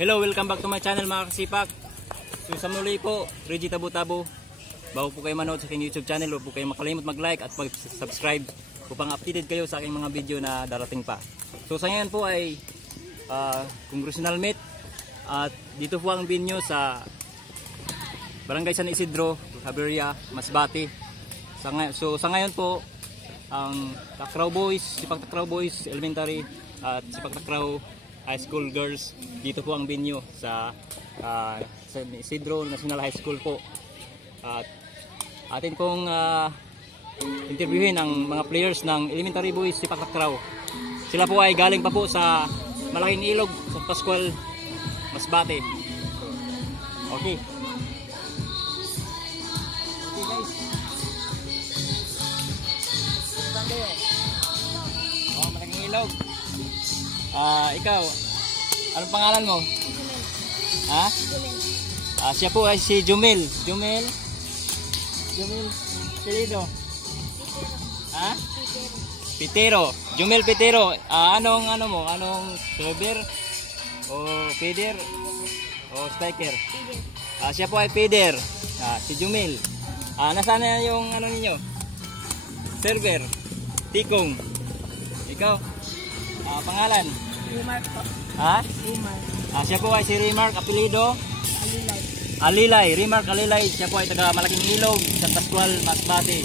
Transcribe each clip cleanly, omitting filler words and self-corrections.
Hello, welcome back to my channel mga kasipak. So sa muli po, Reggie Tabo-Tabo. Bago po kayo manood sa aking YouTube channel, huwag po kayo makalimot mag-like at mag-subscribe upang updated kayo sa aking mga video na darating pa. So sa ngayon po ay congressional meet at dito po ang venue sa Barangay San Isidro, Haberia, Masbate. So sa ngayon po, ang Takraw Boys, Sipag Takraw Boys Elementary at Sipag Takraw High School Girls, dito po ang venue sa San Isidro National High School po. At atin pong interviewin ang mga players ng Elementary Boys Sipag Takraw. Sila po ay galing pa po sa Malaking Ilog, sa Pascual, Masbate. Okay. Okay guys. Saan kayo? Oh, Malaking Ilog. Ikaw, anong pangalan mo? Jumel. Ha? Jumel. Siya po ay si Jumel. Jumel Pilido. Ha? Pitero. Jumel Pitero. Anong mo? Anong server? O feeder? O striker? Feeder. Siya po ay feeder. Si Jumel. Nasaan na yung ano ninyo? Server. Tikong. Ikaw? Pangalan? Remark po. Ha? Remark. Siya po ay si Remark, apelido? Alilay. Alilay, Remark Alilay. Siya po ay taga Malaking Ilog, San Pascual, Masbate.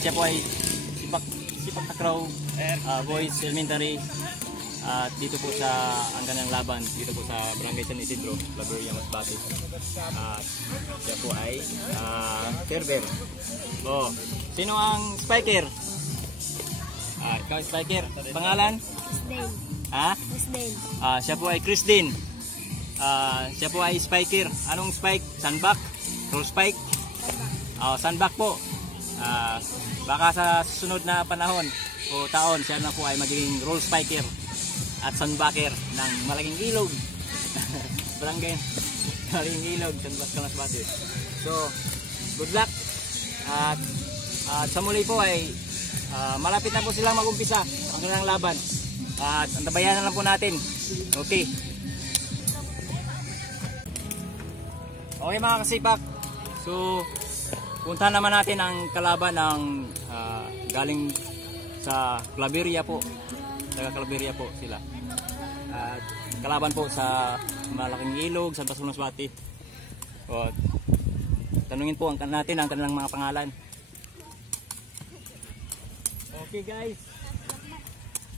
Siya po ay Sipag Takraw Boys Elementary. Dito po sa ang kanyang laban, dito po sa Barangay San Isidro, Haberia, Masbate. Siya po ay server. Oh, sino ang spiker? Ikaw spiker. Pangalan? Christine. Ha? Christine. Siya po ay Christine. Siya po ay spiker. Anong spike? Sandbag? Roll spike? Sandbag po. Baka sa susunod na panahon o taon, siya na po ay magiging roll spiker at sandbacker ng Malaking Ilog. Barangay Malaking Ilog, San Pascual, Masbate. So, good luck. At sa muli po ay malapit na po silang mag-umpisa ang kanilang laban. At antabayan na lang po natin. Okay. Okay mga kasipak. So, puntahan naman natin ang kalaban ng galing sa Claveria po. Taga Claveria po sila. At kalaban po sa Malaking Ilog, San Pascual, Masbate. Tanungin po natin ang kanilang mga pangalan. Okay guys,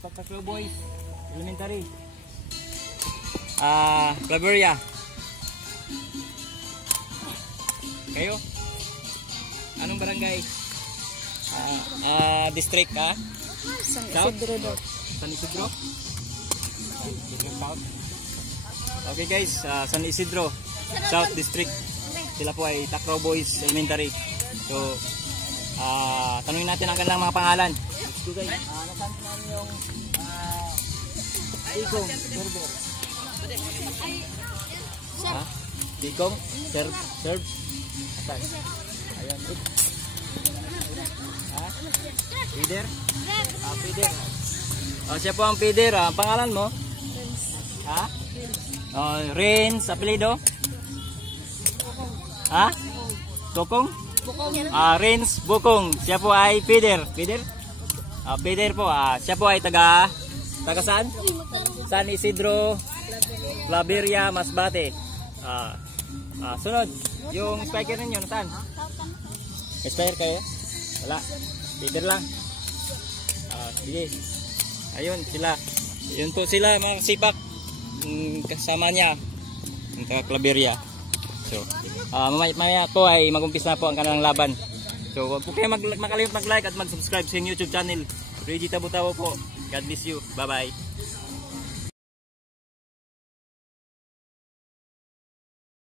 Takraw Boys Elementary, Claveria. Kayo? Anong barangay? District San Isidro. San Isidro? South. Okay guys, San Isidro South District. Sila po ay Takraw Boys Elementary. So tanungin natin ang kanilang mga pangalan. So guys, nasaan naman yung Tikong server? Tikong serve? Ayan. Feeder? Feeder. Siya po ang feeder. Ang pangalan mo? Renz, apelido? Tokong? Renz Bukong. Siya po ay feeder. Feeder? Feeder po. Siya po ay taga saan? San Isidro, Claveria, Masbate. Sunod, yung spiker ninyo nasaan? Spiker kayo? Wala. Feeder lang. Sige. Ayun sila. Yun po sila mga kasipak. Kasama niya ang taga Claveria. So, mamaya po ay mag-umpisa na po ang kanilang laban. So, huwag po kayo makalimut mag-like at mag-subscribe sa YouTube channel. Reggie Tabo-Tabo po. God bless you. Bye-bye.